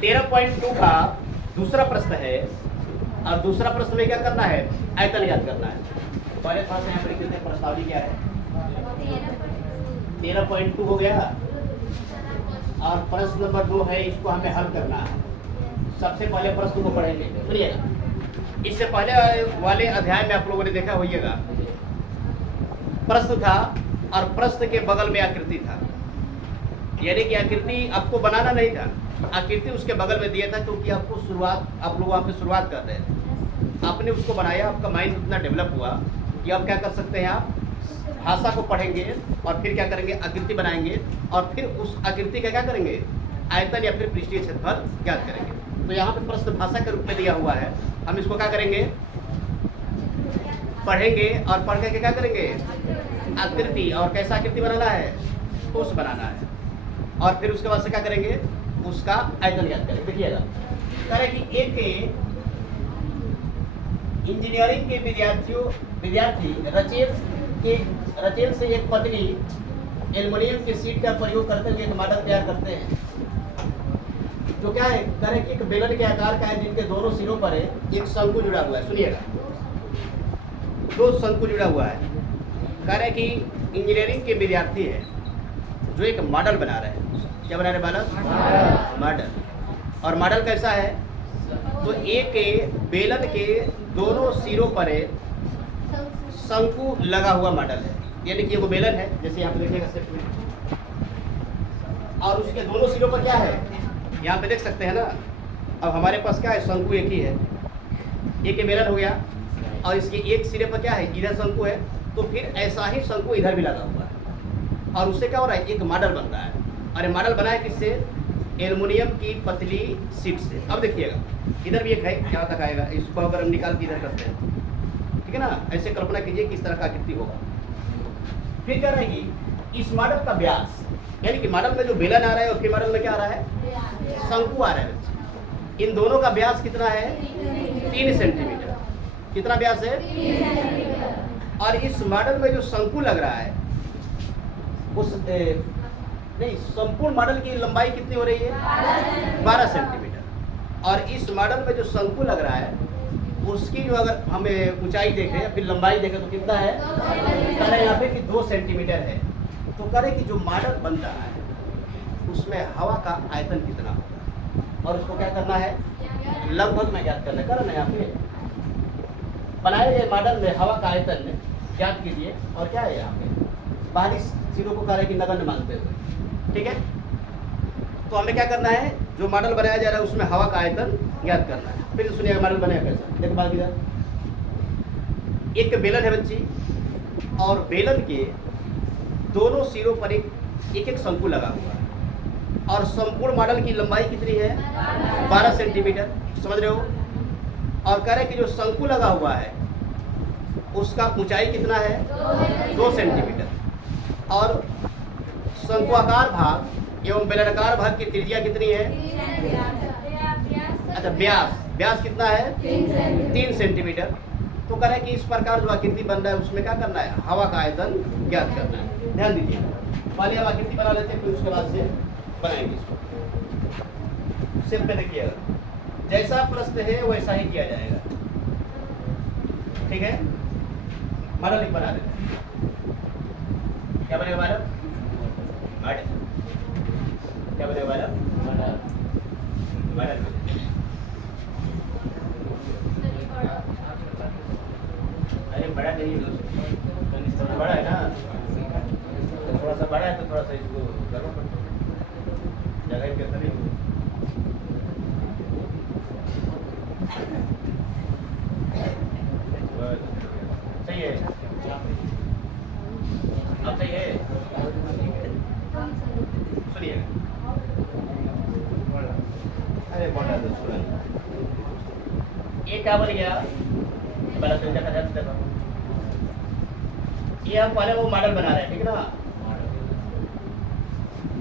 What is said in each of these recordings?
13.2 का दूसरा प्रश्न है और दूसरा प्रश्न में क्या करना है, आयतन याद करना है। पहले थोड़ा सा यहाँ पर लिख देते हैं प्रश्नावली क्या है। 13.2 हो गया और प्रश्न नंबर 2 है, इसको हमें हल करना है। सबसे पहले प्रश्न को पढ़ेंगे, सुनिएगा। इससे पहले वाले अध्याय में आप लोगों ने देखा होइएगा, प्रश्न था और प्रश्न के बगल में आकृति था, यानी कि आकृति आपको बनाना नहीं था, आकृति उसके बगल में दिया था, क्योंकि आपको शुरुआत, आप लोग वहाँ पे शुरुआत कर रहे थे, आपने उसको बनाया, आपका माइंड उतना डेवलप हुआ कि अब क्या कर सकते हैं, आप भाषा को पढ़ेंगे और फिर क्या करेंगे, आकृति बनाएंगे और फिर उस आकृति का क्या करेंगे, आयतन या फिर पृष्ठीय क्षेत्रफल ज्ञात करेंगे। तो यहाँ पे प्रश्न भाषा के रूप में दिया हुआ है, हम इसको क्या करेंगे, पढ़ेंगे और पढ़ करके क्या करेंगे, आकृति, और कैसा आकृति बनाना है, ठोस बनाना है, और फिर उसके बाद से क्या करेंगे, उसका आयतन ज्ञात करेंगे। देखिएगा, कह रहे कि एक इंजीनियरिंग के विद्यार्थी रचेल से एक पतली एल्युमिनियम की शीट का प्रयोग करते हुए एक मॉडल तैयार करते हैं, जो क्या है, कह रहे कि एक बेलन के आकार का है, जिनके दोनों सिरों पर एक शंकु जुड़ा हुआ है। सुनिएगा, दो शंकु जुड़ा हुआ है। कह रहे कि इंजीनियरिंग के विद्यार्थी है जो एक मॉडल बना रहे हैं। क्या बना रहे बालक, मॉडल। और मॉडल कैसा है, तो एक बेलन के दोनों सिरों पर शंकु लगा हुआ मॉडल है, यानी कि वो बेलन है, जैसे यहाँ पे देखिएगा सेट में, और उसके दोनों सिरों पर क्या है, यहाँ पे देख सकते हैं ना। अब हमारे पास क्या है, शंकु एक ही है, एक बेलन हो गया, और इसके एक सिरे पर क्या है, इधर शंकु है, तो फिर ऐसा ही शंकु इधर भी लगा हुआ है, और उससे क्या हो रहा है, एक मॉडल बन रहा है। और ये मॉडल बना है किससे, एल्युमिनियम की पतली शीट से। अब देखिएगा, इधर भी एक है, क्या तक आएगा, इसको अगर हम निकाल के इधर करते हैं, ठीक है ना, ऐसे कल्पना कीजिए किस तरह का आकृति होगा। फिर क्या रहेगी, इस मॉडल का व्यास, यानी कि मॉडल में जो बेलन आ रहा है और फिर मॉडल में क्या आ रहा है, शंकु आ रहा है, इन दोनों का व्यास कितना है, 3 सेंटीमीटर। कितना व्यास है, और इस मॉडल में जो शंकु लग रहा है, उस नहीं, संपूर्ण मॉडल की लंबाई कितनी हो रही है, 12 सेंटीमीटर। और इस मॉडल में जो शंकु लग रहा है, उसकी जो अगर हमें ऊंचाई देखें या फिर लंबाई देखें तो कितना है, कह रहे यहाँ पे कि 2 सेंटीमीटर है। तो कह रहे कि जो मॉडल बन रहा है उसमें हवा का आयतन कितना होगा, और उसको क्या करना है, लगभग में ज्ञात करना है। कर ना, यहाँ पे बनाए गए मॉडल में हवा का आयतन ज्ञात कीजिए। और क्या है, यहाँ पे बाहरी सिरों को कह रहे कि नगण्य मानते हुए, ठीक है। तो हमें क्या करना है, जो मॉडल बनाया जा रहा है उसमें हवा का आयतन ज्ञात करना है। फिर सुनिएगा मॉडल बनाया कैसा, देखो बात इधर, एक बेलन है बच्ची, और बेलन के दोनों सिरों पर एक शंकु लगा हुआ है, और संपूर्ण मॉडल की लंबाई कितनी है, 12 सेंटीमीटर, समझ रहे हो। और कह रहे कि जो शंकु लगा हुआ है उसका ऊंचाई कितना है, 2 सेंटीमीटर, और शंकुआकार भाग एवं बेलनाकार भाग की त्रिज्या कितनी है, अच्छा व्यास कितना है, 3 सेंटीमीटर। तो कह रहे कि इस प्रकार जो आकृति बन रहा है उसमें क्या करना है, हवा का आयतन ज्ञात करना है। ध्यान दीजिए, पहले हम आकृति बना लेते हैं, फिर उसके बाद से बनाएंगे इसको। सिर्फ देखिएगा, जैसा प्रश्न है वैसा ही किया जाएगा, ठीक है। मॉडल एक बना देते हैं, क्या बनेगा मॉडल, क्या बनेगा मॉडल, अरे बड़ा नहीं, बड़ा है ना, थोड़ा सा बड़ा है तो थोड़ा सा इसको करो, जगह कैसा नहीं, सही है, अब सही है। सुनिए, अरे बोला तो सुना, ये क्या बन गया, पहला संख्या का ध्यान देखो, ये हम पहले वो मॉडल बना रहे हैं, ठीक है ना।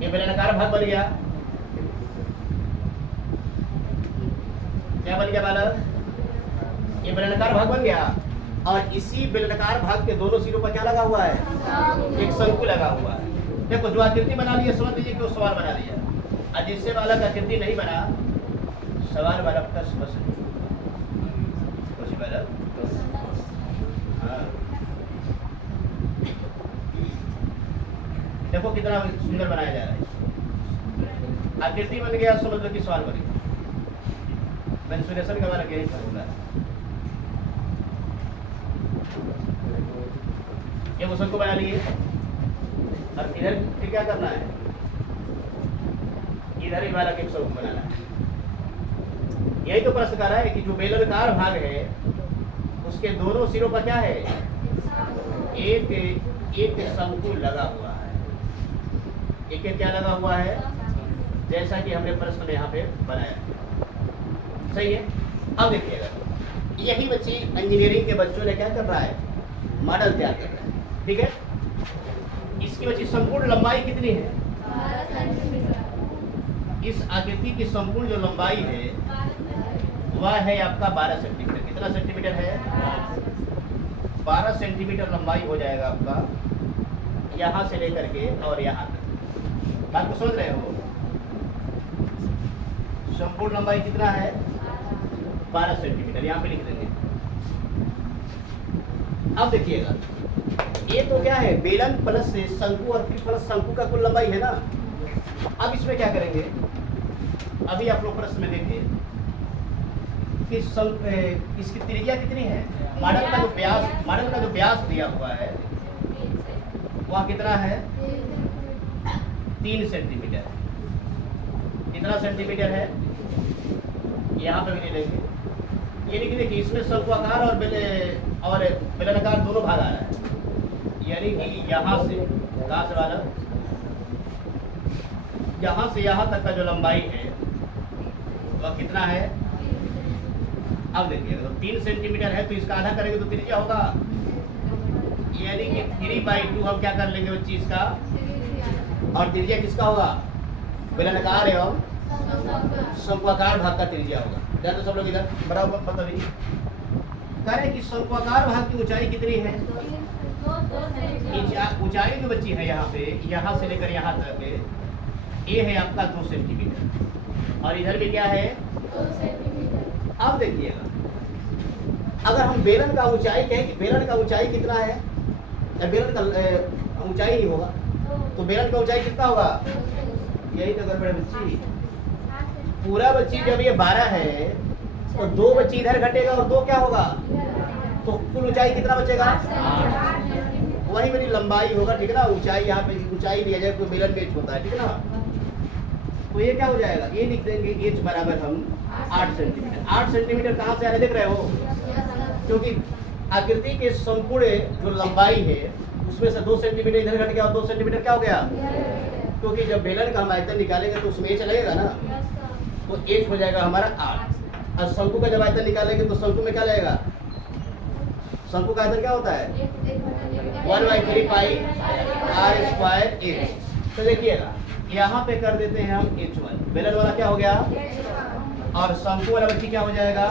ये बेलनाकार भाग बन गया, क्या बन गया बालक, ये बेलनाकार भाग बन गया, और इसी बेलनाकार भाग के दोनों सिरों पर क्या लगा हुआ है, एक शंकु लगा हुआ है। देखो, जो आकृति बना लिया समझ लीजिए कि वो सवाल बना लिया, और जिससे बालक आकृति नहीं बना सवाल वाला प्लस बस कुछ वाला हाँ। देखो कितना सुंदर बनाया जा रहा है। आकृति बन गया, समझ लो कि सवाल बन गया। मेंसुरेशन का वाला यही फॉर्मूला है। ये क्वेश्चन को बना लिए और इधर फिर क्या करना है, इधर ही वाला के स्वरूप बनाना है। यही तो प्रश्न कर रहा है कि जो बेलनाकार भाग है उसके दोनों सिरों पर क्या है, एक एक शंकु लगा हुआ है। एक क्या लगा हुआ है, जैसा कि हमने प्रश्न में यहाँ पे बनाया। सही है। अब देखिएगा, यही बच्ची इंजीनियरिंग के बच्चों ने क्या कर रहा है, मॉडल तैयार कर रहा है। ठीक है। इसकी बच्ची संपूर्ण लंबाई कितनी है, 12 सेंटीमीटर। इस आकृति की संपूर्ण जो लंबाई है वह है आपका 12 सेंटीमीटर। कितना सेंटीमीटर है, 12 सेंटीमीटर लंबाई हो जाएगा आपका, यहाँ से लेकर के और यहाँ तक। बात को समझ रहे हो। संपूर्ण लंबाई कितना है, 12 सेंटीमीटर। यहाँ पे लिख देंगे। अब देखिएगा, ये तो क्या है, बेलन प्लस से शंकु और फिर प्लस शंकु का कुल लंबाई है ना। अब इसमें क्या करेंगे, अभी आप लोग प्रश्न में देखिए कि इसकी त्रिज्या कितनी है। मॉडल का जो व्यास दिया हुआ है वह कितना है, 3 सेंटीमीटर। कितना सेंटीमीटर है, यहाँ पे भी ले लेंगे। ये लिख देखिए, इसमें शंकुआकार और बेलनाकार दोनों भाग आ रहा है। यानी कि यहाँ से कहाँ से वाला, यहाँ से यहाँ तक का जो लंबाई है वह कितना है। अब देखिए, तो 3 सेंटीमीटर है तो इसका आधा करेंगे तो त्रिज्या होगा, यानी कि 3/2 हम क्या कर लेंगे बच्ची इसका। और त्रिज्या किसका होगा, बेलनाकार एवं शंकुआकार भाग का त्रिज्या होगा। ध्यान दो सब लोग, इधर बराबर मतलब ही कह रहे कि शंकुआकार भाग की ऊंचाई कितनी है, ऊंचाई जो बच्ची है यहाँ पे, यहाँ से लेकर यहाँ तक ये है आपका 2 सेंटीमीटर और इधर भी क्या है 2 सेंटीमीटर। अब देखिएगा, अगर हम बेलन का ऊंचाई कहें कि बेलन का ऊंचाई कितना है, या बेलन का ऊंचाई ही होगा, तो बेलन का ऊंचाई कितना होगा, यही तो गड़बड़ है बच्ची। पूरा बच्ची जब ये 12 है तो 2 बच्ची इधर घटेगा और 2 क्या होगा, तो कुल ऊंचाई कितना बचेगा, 8 वही मेरी लंबाई होगा। ठीक है ना, ऊंचाई यहाँ पे ऊंचाई दिया जाए तो बेलन बेच होता है। ठीक है ना, तो ये क्या हो जाएगा, ये लिख देंगे h बराबर हम 8 सेंटीमीटर। 8 सेंटीमीटर कहाँ से आ रहे देख रहे हो, क्योंकि आकृति के संपूर्ण जो लंबाई है उसमें से 2 सेंटीमीटर इधर घट गया और 2 सेंटीमीटर क्या हो गया, क्योंकि जब बेलन का हम आयतन निकालेंगे तो उसमें h लगेगा ना, तो h हो जाएगा हमारा 8। और शंकु का जब आयतन निकालेंगे तो शंकु में क्या लगेगा, शंकु का आयतन क्या होता है 1/3 पाई r स्क्वायर h। तो देखिएगा, यहाँ पे कर देते हैं हम h1, बेलन वाला क्या हो गया और शंकु वाला बच्ची क्या हो जाएगा,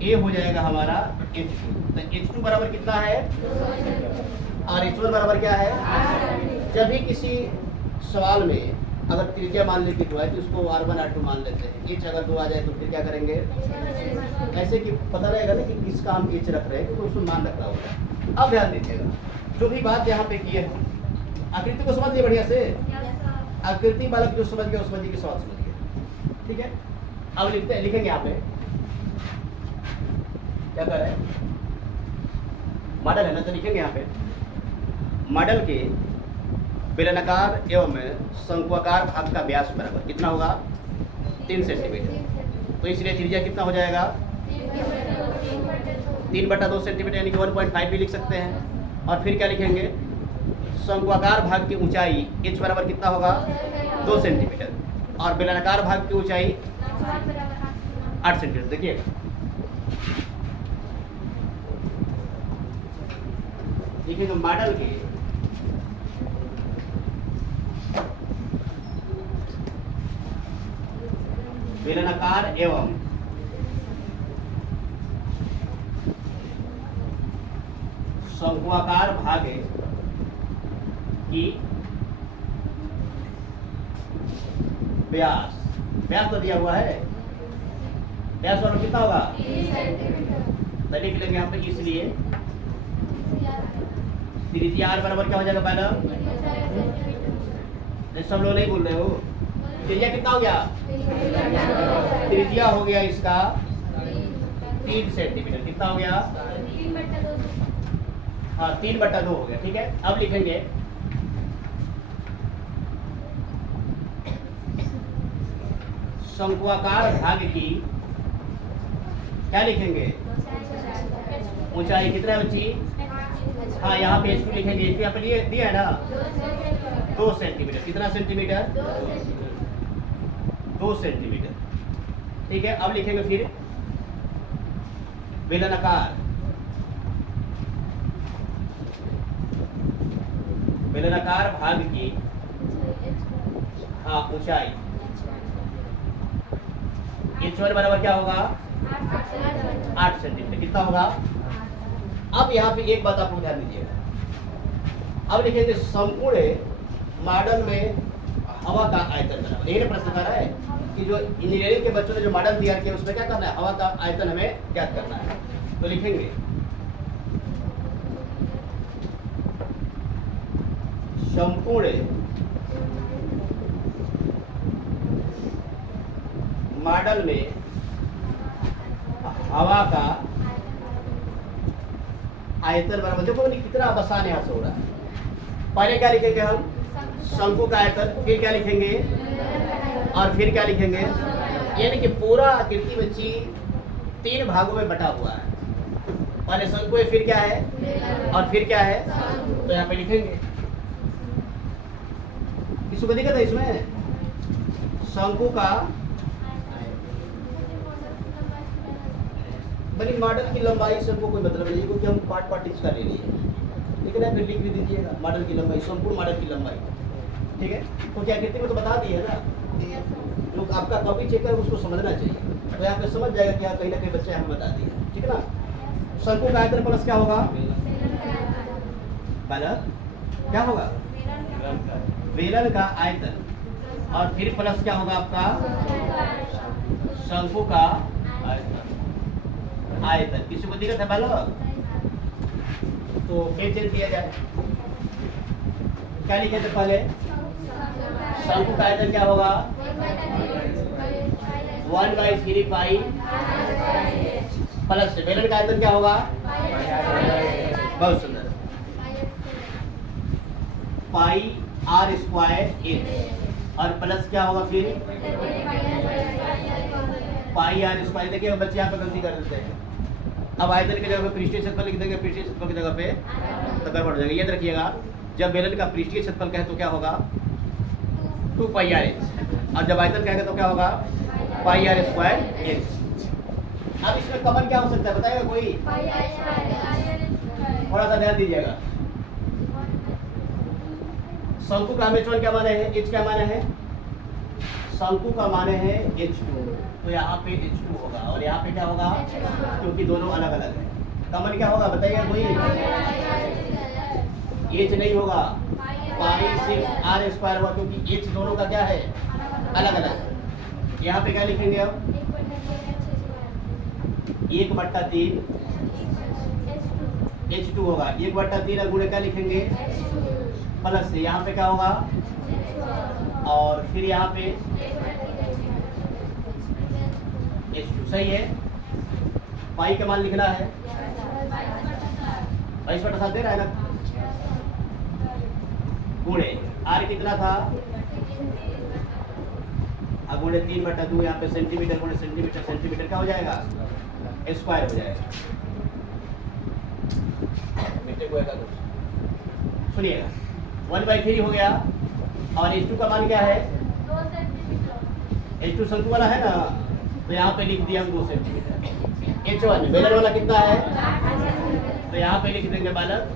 a हो जाएगा हमारा h2। तो h2 बराबर कितना है और h1 बराबर क्या है। जब भी किसी सवाल में अगर त्रिज्या मान लेते तो है तो उसको r1 r2 मान लेते हैं। h अगर 2 आ जाए तो फिर क्या करेंगे, ऐसे कि पता रहेगा ना कि किसका हम h रख रहे हैं, तो उसमें मान रखना होगा। अब ध्यान दीजिएगा, जो भी बात यहाँ पे की है, आकृति को समझ लिए बढ़िया से, आकृति बालक जो समझ गया उस समझ के सवाल समझ गया। ठीक है, अब लिखते हैं, लिखेंगे यहाँ पे क्या कर रहे हैं, मॉडल है ना, तो लिखेंगे यहाँ पे मॉडल के बेलनाकार एवं शंकुआकार भाग का व्यास बराबर कितना होगा 3 सेंटीमीटर। तो इसलिए त्रिज्या कितना हो जाएगा 3/2 सेंटीमीटर, यानी कि 1.5 भी लिख सकते हैं। और फिर क्या लिखेंगे, शंकुआकार भाग की ऊंचाई h बराबर कितना होगा 2 सेंटीमीटर और बेलनाकार भाग की ऊंचाई 8 सेंटीमीटर। देखिएगा, लिखेंगे मॉडल के बेलनाकार एवं शंकुआकार भाग की व्यास, व्यास तो दिया हुआ है व्यास वाला कितना होगा? 30 सेंटीमीटर। तो लिख लेंगे यहाँ पे इसलिए त्रिज्या r बराबर क्या हो जाएगा पहला? नहीं सब लोग नहीं बोल रहे हो। त्रिज्या कितना हो गया? त्रिज्या हो गया इसका 3 सेंटीमीटर। कितना हो गया? 3/2। हाँ 3/2 हो गया। ठीक है, अब लिखेंगे शंक्वाकार भाग की क्या लिखेंगे? ऊंचाई कितना है बच्ची? हाँ यहाँ पे h2 लिखेंगे। h2 यहाँ पे दिया है ना 2 सेंटीमीटर। कितना सेंटीमीटर? 2 सेंटीमीटर। ठीक है, अब लिखेंगे फिर बेलनाकार भाग की हाँ ऊंचाई h1 बराबर क्या होगा? 8 सेंटीमीटर। कितना होगा? अब यहाँ पे एक बात आप लोग ध्यान दीजिएगा। अब लिखेंगे संपूर्ण मॉडल में हवा का आयतन बराबर। यही प्रश्न कर रहा है कि जो इंजीनियरिंग के बच्चों ने जो मॉडल तैयार किया उसमें क्या करना है? हवा का आयतन हमें ज्ञात करना है। तो लिखेंगे संपूर्ण मॉडल में हवा का आयतन बराबर। देखो कितना आसान यहाँ से हो रहा है। पहले क्या लिखेंगे हम? शंकु का आयतन। फिर क्या लिखेंगे? और फिर क्या लिखेंगे? यानी कि पूरा आकृति बच्ची 3 भागों में बटा हुआ है। पहले शंकु है, फिर क्या है और फिर क्या है? तो यहाँ पे लिखेंगे। किसी को दिक्कत है इसमें? शंकु का बड़ी मॉडल की लंबाई से हमको कोई मतलब नहीं, क्योंकि हम पार्ट इसका ले लिए, लेकिन आप लिख भी दीजिएगा मॉडल की लंबाई, संपूर्ण मॉडल की लंबाई। ठीक है, तो क्या आकृति में तो बता दी है ना, जो आपका कॉपी चेक कर उसको समझना चाहिए। तो यहाँ पे समझ जाएगा कि हाँ कहीं ना कहीं बच्चे हमें बता दिए। ठीक है ना। शंकु का आयतन प्लस क्या होगा? पहला क्या होगा? बेलन का आयतन। और फिर प्लस क्या होगा आपका? शंकु का आयतन। किसी को दिक्कत है बालक? तो फिर चेंज किया जाए। क्या लिखे थे पहले? शंकु का आयतन क्या होगा? 1/3 पाई प्लस बेलन का आयतन क्या होगा? बहुत सुंदर, पाई r² इंच। और प्लस क्या होगा फिर? पाई r²। देखिए बच्चे यहाँ पे गलती कर देते हैं। अब आयतन की जगह पे पृष्ठीय क्षेत्रफल लिख देंगे, पृष्ठीय क्षेत्रफल की जगह पे तो गड़बड़ हो जाएगा। याद रखिएगा, जब बेलन का पृष्ठीय क्षेत्रफल कहे तो क्या होगा? 2 पाई r इंच। और जब आयतन कहेगा तो क्या होगा? पाई r² इंच। अब इसमें कमन क्या हो सकता है बताएगा कोई? थोड़ा सा ध्यान दीजिएगा। शंकु का h1 क्या माने है? h क्या माने है? शंकु का माने है h2, तो यहाँ पे h2 होगा और यहाँ पे क्या होगा? क्योंकि दोनों अलग अलग है। कमन क्या होगा बताइएगा कोई? h नहीं होगा, पाई सिर्फ r² होगा, क्योंकि h दोनों का क्या है? अलग अलग है। यहाँ पे क्या लिखेंगे अब? 1/3 h2 होगा। 1/3 गुणे क्या लिखेंगे? प्लस से यहाँ पे क्या होगा? और फिर यहाँ पे h2। सही है। पाई का मान लिखना है 22/7 दे रहा है ना। गुणे r कितना था? गुणे 3/2। यहाँ पे सेंटीमीटर गुणे सेंटीमीटर, सेंटीमीटर क्या हो जाएगा? स्क्वायर हो जाएगा। सुनिएगा 1/3 हो गया। और h2 का मान क्या है? h2 शंकु वाला है ना, तो यहाँ पे लिख दिया हम 2 सेंटीमीटर। h1 बेलन वाला कितना है? तो यहाँ पे लिख देंगे बालक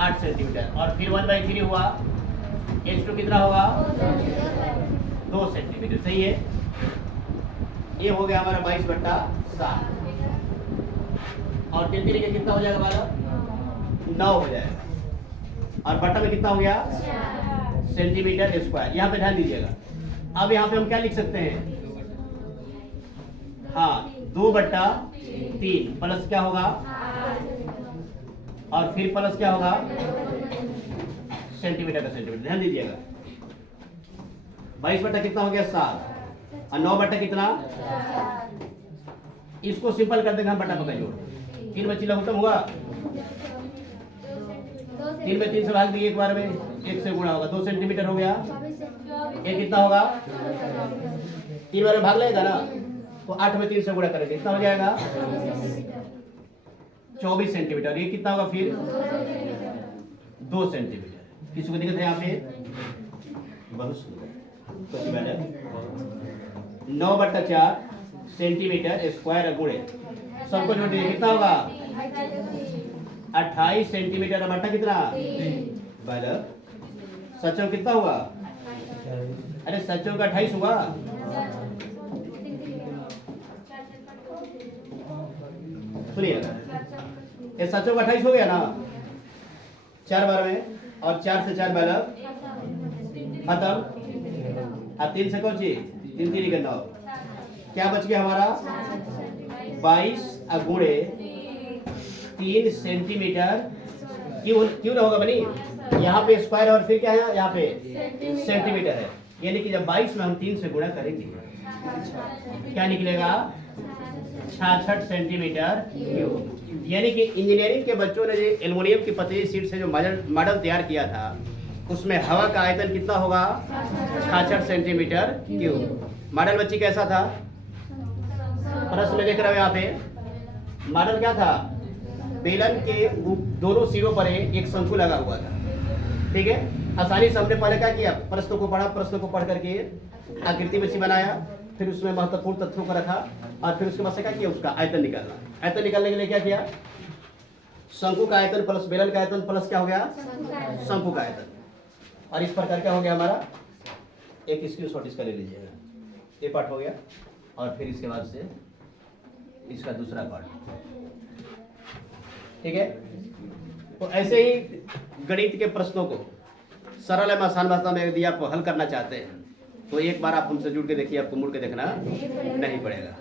8 सेंटीमीटर। और फिर 1/3 हुआ, h2 कितना होगा? 2 सेंटीमीटर। सही है। ये हो गया हमारा 22/7। और 3 के कितना हो जाएगा बालक? 9 हो जाएगा। और बटा में कितना हो गया? Centimetre square. यहाँ पे ध्यान दीजिएगा। अब यहाँ पे हम क्या लिख सकते हैं? हाँ 2/3 प्लस क्या होगा, और फिर प्लस क्या होगा, सेंटीमीटर का सेंटीमीटर। ध्यान दीजिएगा 22 बटा कितना हो गया 7, और 9 बटा कितना, इसको सिंपल कर देंगे हम बटा का जोड़, 3 बची लघुत्तम हुआ, 3 में 3 से भाग दिए एक बार में, 1 से गुणा होगा, 2 सेंटीमीटर हो गया, ये कितना होगा, 3 बार में भाग लेगा ना, तो 8 में 3 से गुणा करेंगे, कितना हो जाएगा 24 सेंटीमीटर। ये कितना होगा फिर 2 सेंटीमीटर। किसी को दिक्कत है यहाँ पे, बहुत सुंदर, 9/4 सेंटीमीटर स्क्वायर गुणे, सबको जोड़ दीजिए, कितना होगा 28 सेंटीमीटर, बटा कितना, बराबर सचो कितना हुआ, अरे सचो का 28 हुआ, सुनिए ये सचो का 28 हो गया ना 4 बार में, और 4 से 4 बराबर खत्म, अब 3 से कौन चीज, 3 3 का 9, क्या बच गया हमारा 22 गुणे 3 सेंटीमीटर। क्यों क्यों ना होगा बनी, यहाँ पे स्क्वायर और फिर क्या है यहाँ पे सेंटीमीटर है, यानी कि जब 22 में हम 3 से गुणा करेंगे क्या निकलेगा 66 सेंटीमीटर क्यूब। यानी कि इंजीनियरिंग के बच्चों ने जो एल्युमिनियम की पतली शीट से जो मॉडल तैयार किया था उसमें हवा का आयतन कितना होगा 66 सेंटीमीटर क्यूब। मॉडल बच्ची कैसा था, प्रश्न में देख रहे हो यहाँ पे मॉडल क्या था, बेलन के दोनों सिरों पर एक शंकु लगा हुआ था, ठीक है। आसानी से हमने पहले क्या किया, प्रश्नों को पढ़ा, प्रश्नों को पढ़ करके आकृति बच्ची बनाया, फिर उसमें महत्वपूर्ण तथ्यों को रखा, और फिर उसके बाद से क्या किया, उसका आयतन निकालना। आयतन निकालने के लिए क्या किया, शंकु का आयतन प्लस बेलन का आयतन प्लस क्या हो गया शंकु का आयतन, और इस प्रकार क्या हो गया हमारा, एक स्क्रीनशॉट इसका ले लीजिएगा, ये पार्ट हो गया, और फिर इसके बाद से इसका दूसरा पार्ट, ठीक है। तो ऐसे ही गणित के प्रश्नों को सरल एवं आसान भाषा में यदि आप हल करना चाहते हैं तो एक बार आप हमसे जुड़ के देखिए, आपको मुड़ के देखना नहीं पड़ेगा।